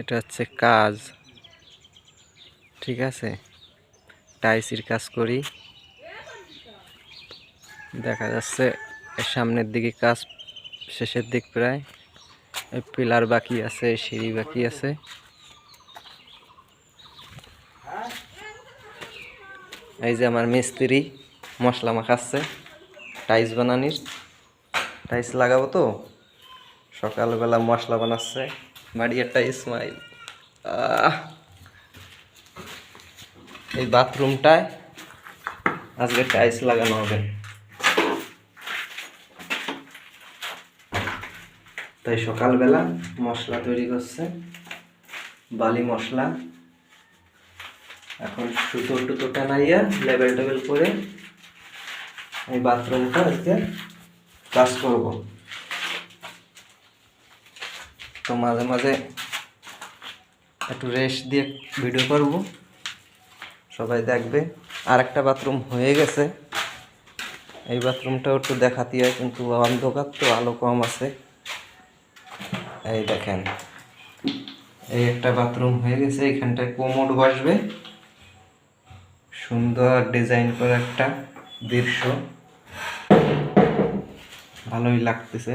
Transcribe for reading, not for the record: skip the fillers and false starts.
এটা হচ্ছে কাজ, ঠিক আছে। টাইসির কাজ করি, দেখা যাচ্ছে সামনের দিকে কাজ শেষের দিক প্রায়। পিলার বাকি আছে, সিঁড়ি বাকি আছে। এই যে আমার মিস্ত্রি মশলা মাখাচ্ছে টাইলস বানানির। টাইলস লাগাবো তো, সকালবেলা মশলা বানাচ্ছে। বাড়ি একটা স্মাইল। এই বাথরুমটায় আজকে টাইলস লাগানো হবে, তাই সকালবেলা মশলা তৈরি করছে, বালি মশলা। এখন সুতো টুতো টানাইয়া লেবেল টেবেল করে এই বাথরুমটা আজকে কাজ করব। তো মাঝে মাঝে একটু রেস্ট দিয়ে ভিডিও করব, সবাই দেখবে। আর একটা বাথরুম হয়ে গেছে, এই বাথরুমটাও একটু দেখাতে হয়, কিন্তু অন্ধকার তো, আলো কম আছে। এই দেখেন, এই একটা বাথরুম হয়ে গেছে। এখানটায় কোমোড বসবে, সুন্দর ডিজাইন করে একটা দৃশ্য, ভালোই লাগতেছে।